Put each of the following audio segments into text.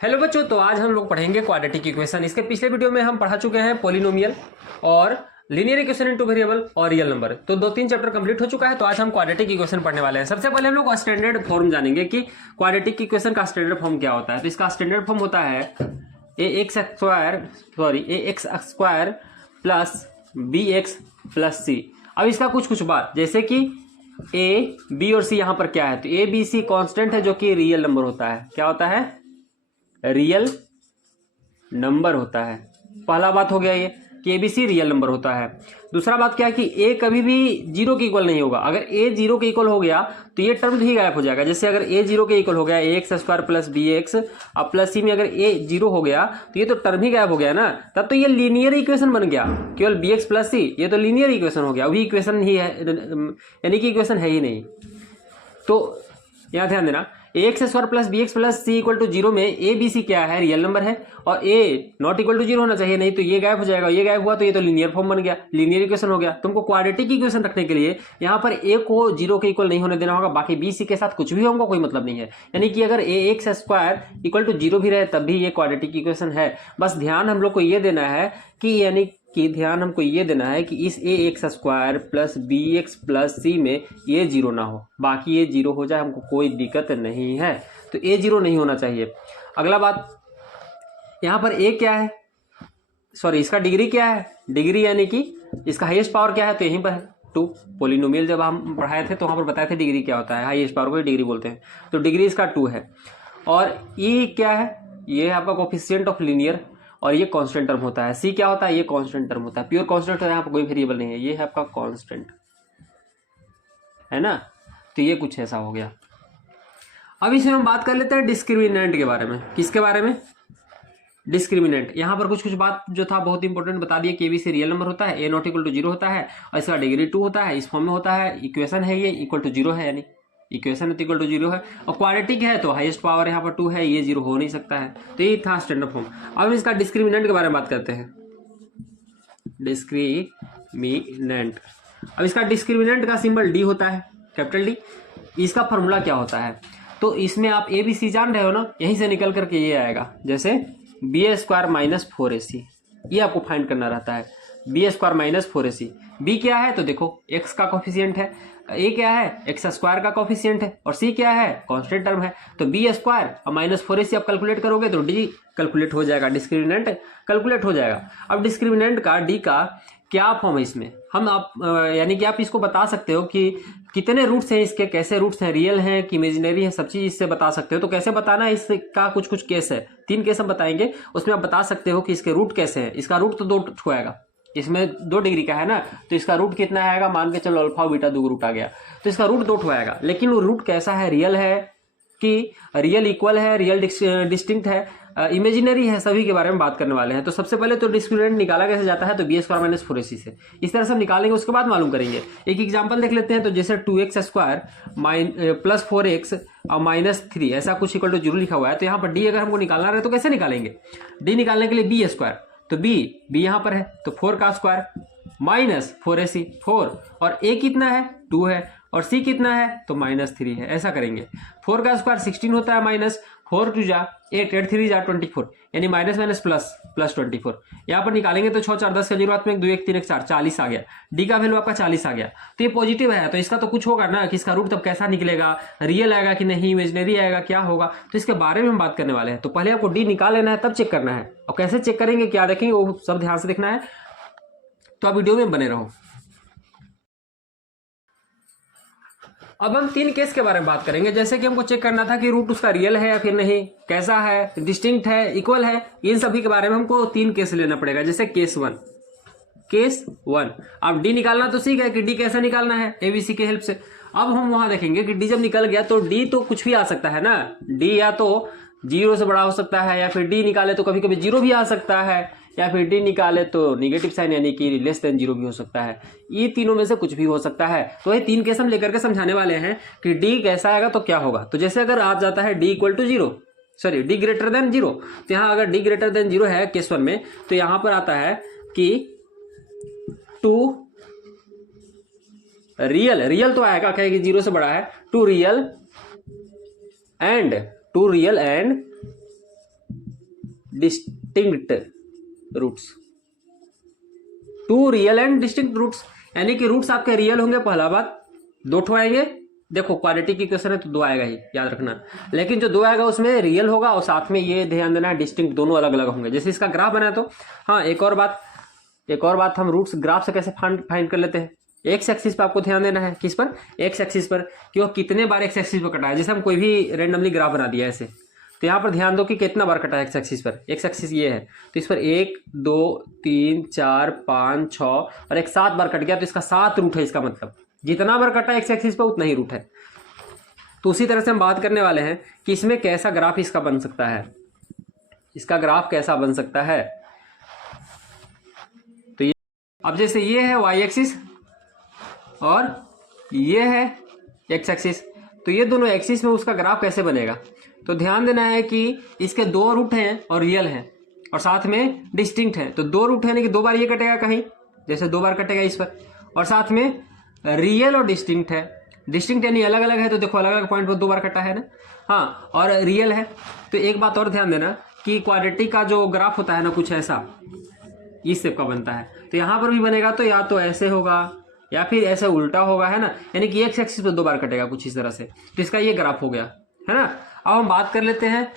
Hello बच्चों, तो आज हम लोग पढ़ेंगे क्वाड्रेटिक इक्वेशन। इसके पिछले वीडियो में हम पढ़ा चुके हैं पॉलिनोमियल और linear equation in two variable और रियल नंबर। तो 2-3 चैप्टर कंप्लीट हो चुका है। तो आज हम क्वाड्रेटिक इक्वेशन पढ़ने वाले हैं। सबसे पहले हम लोग स्टैंडर्ड फॉर्म जानेंगे कि क्वाड्रेटिक इक्वेशन का स्टैंडर्ड फॉर्म क्या होता है। तो इसका स्टैंडर्ड फॉर्म होता है A X square plus B X plus C. अब इसका कुछ बात, जैसे कि ए बी और सी यहाँ पर क्या है, तो ए बी सी कॉन्स्टेंट है जो कि रियल नंबर होता है। क्या होता है? रियल नंबर होता है। पहला बात हो गया ये कि एबीसी रियल नंबर होता है। दूसरा बात क्या है कि ए कभी भी जीरो के इक्वल नहीं होगा। अगर ए जीरो के इक्वल हो गया तो ये टर्म ही गायब हो जाएगा। जैसे अगर ए जीरो के इक्वल हो गया A X square plus B X और प्लस सी में अगर ए जीरो हो गया तो ये तो टर्म ही गायब हो गया ना। तब तो ये लीनियर इक्वेशन बन गया, केवल बी एक्स प्लस सी, ये तो लीनियर इक्वेशन हो गया। वही इक्वेशन ही है, यानी कि इक्वेशन है ही नहीं। तो यहाँ ध्यान देना, A X square plus B X plus C equal to zero में ए बी सी क्या है? रियल नंबर है। और ए नॉट इक्वल टू जीरो होना चाहिए, नहीं तो ये गायब हो जाएगा। ये गायब हुआ तो ये तो लीनियर फॉर्म बन गया, लीनियर इक्वेशन हो गया। तुमको क्वाड्रेटिक इक्वेशन रखने के लिए यहाँ पर ए को जीरो के इक्वल नहीं होने देना होगा, बाकी बी सी के साथ कुछ भी होगा कोई मतलब नहीं है। यानी कि अगर A X square equal to zero भी रहे तब भी ये क्वाड्रेटिक इक्वेशन है। बस ध्यान हम लोग को ये देना है कि ध्यान हमको ये देना है कि इस A X square plus B X plus C में ये जीरो ना हो, बाकी ये जीरो हो जाए हमको कोई दिक्कत नहीं है। तो ए जीरो नहीं होना चाहिए। अगला बात, यहाँ पर ए क्या है, सॉरी इसका डिग्री क्या है? डिग्री यानी कि इसका हाईएस्ट पावर क्या है, तो यहीं पर है 2। पोलिनोमियल जब हम पढ़ाए थे तो वहाँ पर बताए थे डिग्री क्या होता है, हाईएस्ट पावर को डिग्री बोलते हैं। तो डिग्री इसका 2 है। और ई क्या है? ये है आपका कोफिशिएंट ऑफ लीनियर और ये कांस्टेंट टर्म होता है। सी क्या होता है? ये कांस्टेंट टर्म होता है। प्योर कांस्टेंट है, यहाँ पर कोई वेरिएबल नहीं है, ये है आपका कांस्टेंट, है ना। तो ये कुछ ऐसा हो गया। अब इसमें हम बात कर लेते हैं डिस्क्रिमिनेंट के बारे में। किसके बारे में? डिस्क्रिमिनेंट। यहाँ पर कुछ बात जो था बहुत इंपॉर्टेंट बता दिए कि एबीसी रियल नंबर होता है, ए नॉट इक्वल टू जीरो होता है और इसका डिग्री 2 होता है। इस फॉर्म में होता है, इक्वेशन है ये इक्वल टू जीरो है, यानी इक्वेशन इक्वल टू जीरो है। और क्वाड्रेटिक है तो हाईएस्ट पावर यहाँ पर 2 है, ये जीरो हो नहीं सकता है। तो ये था स्टैंडर्ड फॉर्म। अब हम इसका डिस्क्रिमिनेंट के बारे में बात करते हैं। डिस्क्रिमिनेंट। अब इसका डिस्क्रिमिनेंट का सिंबल डी होता है, कैपिटल डी। इसका फॉर्मूला क्या होता है? तो इसमें आप ए बी सी जान रहे हो ना, यहीं से निकल करके ये आएगा, जैसे बी ए स्क्वायर माइनस 4ac, ये आपको फाइंड करना रहता है। बी ए स्क्वायर माइनस 4ac। बी क्या है? तो देखो एक्स का कोफिशिएंट है, ए क्या है? एक्स स्क्वायर का कोफिशिएंट है, और सी क्या है? कांस्टेंट टर्म है। तो बी स्क्वायर और माइनस 4ac आप कैलकुलेट करोगे तो डी कैलकुलेट हो जाएगा, डिस्क्रिमिनेंट कैलकुलेट हो जाएगा। अब डिस्क्रिमिनेंट का डी का क्या फॉर्म है इसमें, हम आप यानी कि आप इसको बता सकते हो कि कितने रूट्स हैं इसके, कैसे रूट्स हैं, रियल हैं कि इमेजिनरी है, सब चीज इससे बता सकते हो। तो कैसे बताना है इसका कुछ केस है, 3 केस हम बताएंगे, उसमें आप बता सकते हो कि इसके रूट कैसे हैं। इसका रूट तो 2 आएगा, इसमें 2 डिग्री का है ना, तो इसका रूट कितना आएगा? मान के चलो अल्फा बीटा 2 रूट आ गया, तो इसका रूट 2 आएगा। लेकिन वो रूट कैसा है? रियल है कि रियल इक्वल है, रियल डिस्टिंक्ट है, इमेजिनरी है, सभी के बारे में बात करने वाले हैं। तो सबसे पहले तो डिस्क्रिमिनेंट निकाला कैसे जाता है, तो बी स्क्वायर माइनस 4ac से इस तरह से हम निकालेंगे, उसके बाद मालूम करेंगे। एक एग्जांपल देख लेते हैं। तो जैसे 2x स्क्वायर प्लस 4x और माइनस 3 ऐसा कुछ इक्वल टू जीरो लिखा हुआ है। तो यहाँ पर डी अगर हमको निकालना रहे तो कैसे निकालेंगे? डी निकालने के लिए बी स्क्वायर, तो बी यहाँ पर है तो 4 का स्क्वायर माइनस 4ac 4, और ए कितना है? 2 है, और सी कितना है? तो माइनस 3 है। ऐसा करेंगे। 4 का स्क्वायर 16 होता है, माइनस 4 2 जा 8 8 3 जा 24, यानी माइनस माइनस प्लस प्लस 24। यहाँ पर निकालेंगे तो 6 4 10 का 0 हाथ में 1 2 1 3 1 4 40 आ गया। डी का वैल्यू आपका 40 आ गया। तो ये पॉजिटिव है, तो इसका तो कुछ होगा ना कि इसका रूट तब कैसा निकलेगा, रियल आएगा कि नहीं, इमेजिनरी आएगा, क्या होगा, तो इसके बारे में हम बात करने वाले हैं। तो पहले आपको डी निकाल लेना है, तब चेक करना है। और कैसे चेक करेंगे, क्या देखेंगे, वो सब ध्यान से देखना है। तो आप वीडियो में बने रहो। अब हम 3 केस के बारे में बात करेंगे। जैसे कि हमको चेक करना था कि रूट उसका रियल है या फिर नहीं, कैसा है, डिस्टिंक्ट है, इक्वल है, इन सभी के बारे में हमको 3 केस लेना पड़ेगा। जैसे केस 1 अब डी निकालना तो सीख है कि डी कैसे निकालना है, एबीसी के हेल्प से। अब हम वहां देखेंगे कि डी जब निकल गया तो डी तो कुछ भी आ सकता है ना, डी या तो 0 से बड़ा हो सकता है, या फिर डी निकाले तो कभी कभी 0 भी आ सकता है, या फिर डी निकाले तो निगेटिव साइन यानी कि लेस देन 0 भी हो सकता है। ये तीनों में से कुछ भी हो सकता है। तो ये 3 केस हम लेकर के समझाने वाले हैं कि डी कैसा आएगा तो क्या होगा। तो जैसे अगर आप जाता है D equal to 0, sorry D greater than 0, तो यहाँ अगर डी ग्रेटर देन 0 है केस 1 में, तो यहाँ पर आता है कि 2 रियल तो आएगा, कहेगी 0 से बड़ा है, 2 real and distinct roots, 2 real and distinct roots, यानी कि रूट्स आपके रियल होंगे, पहला बात, 2 ठो आएंगे, देखो क्वाड्रेटिक की क्वेश्चन है तो 2 आएगा ही, याद रखना, लेकिन जो 2 आएगा उसमें रियल होगा और साथ में ये ध्यान देना डिस्टिंक्ट दोनों अलग अलग होंगे। जैसे इसका ग्राफ बना तो हाँ, एक और बात हम रूट्स ग्राफ से कैसे फाइंड कर लेते हैं, एक्स एक्सिस पर आपको ध्यान देना है, किस पर, एक्स एक्सिस पर, कि वो कितने बार एक्स एक्सिस पर कटा है। जैसे हम कोई भी रेंडमली ग्राफ बना दिया ऐसे, तो यहाँ पर ध्यान दो कि कितना बार कटा है एक्स एक्सिस पर, एक्स एक्सिस ये है तो इस पर 1 2 3 4 5 6 और एक 7 बार कट गया, तो इसका 7 रूट है, इसका मतलब जितना बार कटा एक्स एक्सिस पर उतना ही रूट है। तो उसी तरह से हम बात करने वाले हैं कि इसमें कैसा ग्राफ इसका बन सकता है, इसका ग्राफ कैसा बन सकता है। तो ये अब जैसे ये है वाई एक्सिस और ये है एक्स एक्सिस, तो ये दोनों एक्सिस में उसका ग्राफ कैसे बनेगा, तो ध्यान देना है कि इसके 2 रूट हैं और रियल हैं और साथ में डिस्टिंक्ट है, तो 2 रूट है यानी कि 2 बार ये कटेगा कहीं, जैसे 2 बार कटेगा इस पर, और साथ में रियल और डिस्टिंक्ट है, डिस्टिंक्ट यानी अलग अलग है, तो देखो अलग अलग पॉइंट पर 2 बार कटा है ना, हाँ, और रियल है। तो एक बात और ध्यान देना कि क्वाड्रेटिक का जो ग्राफ होता है ना कुछ ऐसा इस शेप का बनता है, तो यहाँ पर भी बनेगा तो या तो ऐसे होगा या फिर ऐसे उल्टा होगा, है ना, यानी कि एक्स एक्सिस पर 2 बार कटेगा कुछ इस तरह से, तो इसका ये ग्राफ हो गया, है ना। अब हम बात कर लेते हैं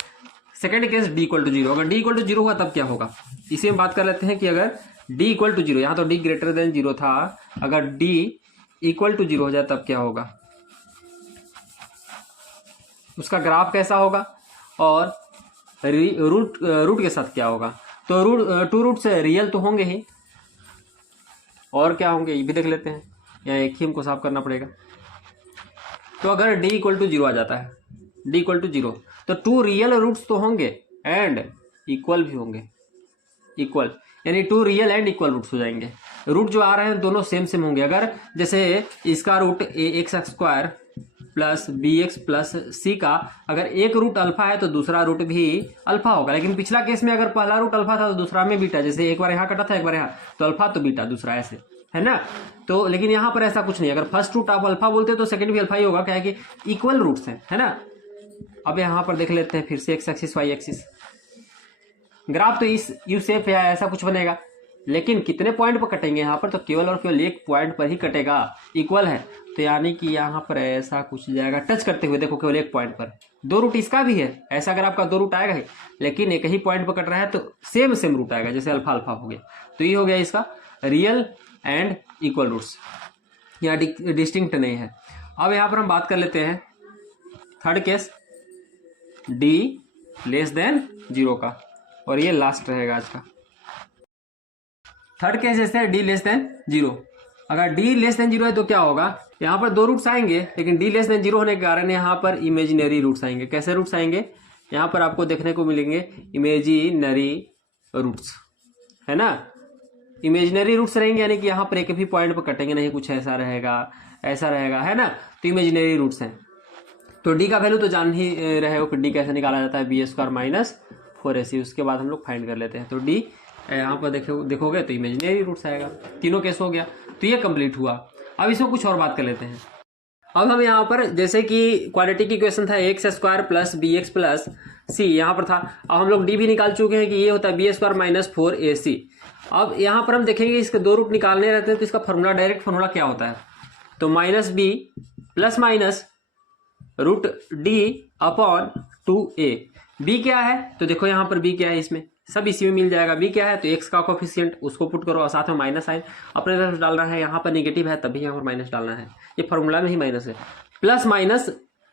सेकंड केस d = 0, अगर d = 0 हुआ तब क्या होगा, इसी में बात कर लेते हैं कि अगर d = 0, यहाँ तो d > 0 था, अगर d = 0 हो जाए तब क्या होगा, उसका ग्राफ कैसा होगा और रूट के साथ क्या होगा। तो 2 रूट्स रियल तो होंगे ही, और क्या होंगे ये भी देख लेते हैं, यहाँ एक ही हमको साफ करना पड़ेगा। तो अगर d = 0 आ जाता है, d = 0, तो 2 रियल रूट्स तो होंगे एंड इक्वल भी होंगे, इक्वल यानी 2 रियल एंड इक्वल रूट्स हो जाएंगे। रूट जो आ रहे हैं दोनों सेम होंगे, अगर जैसे इसका root ax² plus bx plus c का अगर एक रूट अल्फा है तो दूसरा रूट भी अल्फा होगा, लेकिन पिछला केस में अगर पहला रूट अल्फा था तो दूसरा में बीटा, जैसे एक बार यहाँ कटा था एक बार यहाँ, तो अल्फा तो बीटा दूसरा, ऐसे है ना। तो लेकिन यहाँ पर ऐसा कुछ नहीं, अगर फर्स्ट रूट आप अल्फा बोलते तो सेकंड भी अल्फा ही होगा, क्या है कि इक्वल रूट्स हैं, है ना। अब यहाँ पर देख लेते हैं फिर से X axis Y axis, graph तो इस यू शेप या ऐसा कुछ बनेगा, लेकिन कितने पॉइंट पर कटेंगे यहाँ पर, तो केवल और केवल एक पॉइंट पर ही कटेगा, इक्वल है, तो यानी कि यहाँ पर ऐसा कुछ जाएगा टच करते हुए, देखो केवल एक पॉइंट पर, 2 रूट इसका भी है, ऐसा अगर आपका 2 रूट आएगा ही, लेकिन एक ही पॉइंट पर कट रहा है तो सेम रूट आएगा, जैसे अल्फा अल्फा हो गया, तो ये हो गया इसका रियल एंड इक्वल रूट्स, या डिस्टिंक्ट नहीं है। अब यहाँ पर हम बात कर लेते हैं थर्ड केस d < 0 का, और ये लास्ट रहेगा आज का। थर्ड केस जैसे d < 0, अगर d < 0 है तो क्या होगा, यहाँ पर 2 रूट्स आएंगे, लेकिन d < 0 होने के कारण यहाँ पर इमेजिनरी रूट्स आएंगे। कैसे रूट्स आएंगे, यहाँ पर आपको देखने को मिलेंगे इमेजिनरी रूट्स, है ना, इमेजिनरी रूट्स रहेंगे, यानी कि यहाँ पर एक भी पॉइंट पर कटेंगे नहीं, कुछ ऐसा रहेगा है ना, तो इमेजिनरी रूट्स हैं। तो d का वैल्यू तो जान ही रहे हो कि d कैसे निकाला जाता है, b² - 4ac, उसके बाद हम लोग फाइंड कर लेते हैं। तो d यहाँ पर देखोगे तो इमेजिनरी रूट्स आएगा, तीनों केस हो गया, तो ये कंप्लीट हुआ। अब इसमें कुछ और बात कर लेते हैं। अब हम यहाँ पर जैसे कि क्वाड्रेटिक इक्वेशन था ax² plus bx plus c, यहाँ पर था, अब हम लोग d भी निकाल चुके हैं कि ये होता है b² - 4ac। अब यहाँ पर हम देखेंगे इसके 2 रूट निकालने रहते हैं, तो इसका फॉर्मूला डायरेक्ट फॉर्मूला क्या होता है, तो -b plus minus √d/2a। b क्या है, तो देखो यहाँ पर b क्या है, इसमें सब इसी में मिल जाएगा। b क्या है, तो x का कोफिशिएंट उसको पुट करो और साथ में माइनस साइन अपने तरफ डालना है, यहाँ पर नेगेटिव है तभी यहाँ पर माइनस डालना है, ये फॉर्मूला में ही माइनस है। प्लस माइनस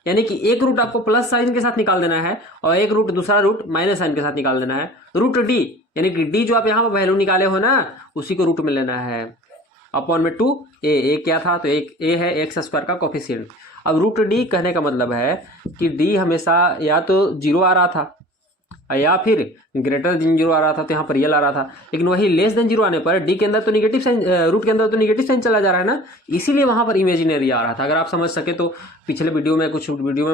यानी कि एक रूट आपको प्लस साइन के साथ निकाल देना है और एक रूट दूसरा रूट माइनस साइन के साथ निकाल देना है। √d यानी कि d जो आप यहाँ पर वैल्यू निकाले हो ना, उसी को रूट में लेना है, अपॉन में 2a। क्या था, तो एक a है x² का कोफिशिएंट। अब √d कहने का मतलब है कि d हमेशा या तो 0 आ रहा था या फिर ग्रेटर देन 0 आ रहा था, तो यहाँ पर रियल आ रहा था, लेकिन वही लेस देन 0 आने पर d के अंदर तो निगेटिव साइन, रूट के अंदर तो निगेटिव साइन चला जा रहा है ना, इसीलिए वहां पर इमेजिनरी आ रहा था। अगर आप समझ सके तो पिछले वीडियो में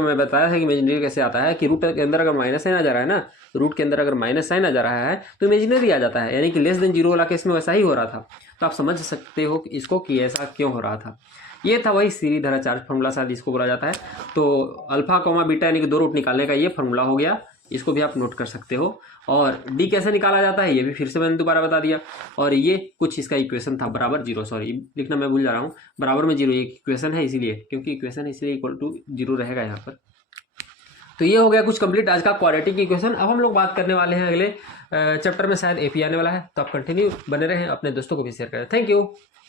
मैं बताया था कि इमेजिनरी कैसे आता है, कि रूट के अंदर अगर माइनस साइन आ जा रहा है ना, रूट के अंदर अगर माइनस साइन आ जा रहा है तो इमेजिनरी आ जाता है, यानी कि लेस देन 0 वाला केस में वैसा ही हो रहा था। तो आप समझ सकते हो कि इसको कि ऐसा क्यों हो रहा था। ये था वही सीरीधराचार्य फॉर्मूला, शायद इसको बोला जाता है। तो अल्फा, बीटा यानी कि 2 रूट निकालने का ये फॉर्मूला हो गया, इसको भी आप नोट कर सकते हो। और डी कैसे निकाला जाता है ये भी फिर से मैंने दोबारा बता दिया। और ये कुछ इसका इक्वेशन था बराबर जीरो, सॉरी लिखना मैं भूल जा रहा हूँ, बराबर में जीरो, ये इक्वेशन है इसीलिए, क्योंकि इक्वेशन है इसलिए इक्वल टू जीरो रहेगा यहाँ पर। तो ये हो गया कुछ कंप्लीट आज का क्वाड्रेटिक इक्वेशन। अब हम लोग बात करने वाले हैं अगले चैप्टर में, शायद एपी आने वाला है, तो आप कंटिन्यू बने रहें, अपने दोस्तों को भी शेयर करें। Thank you.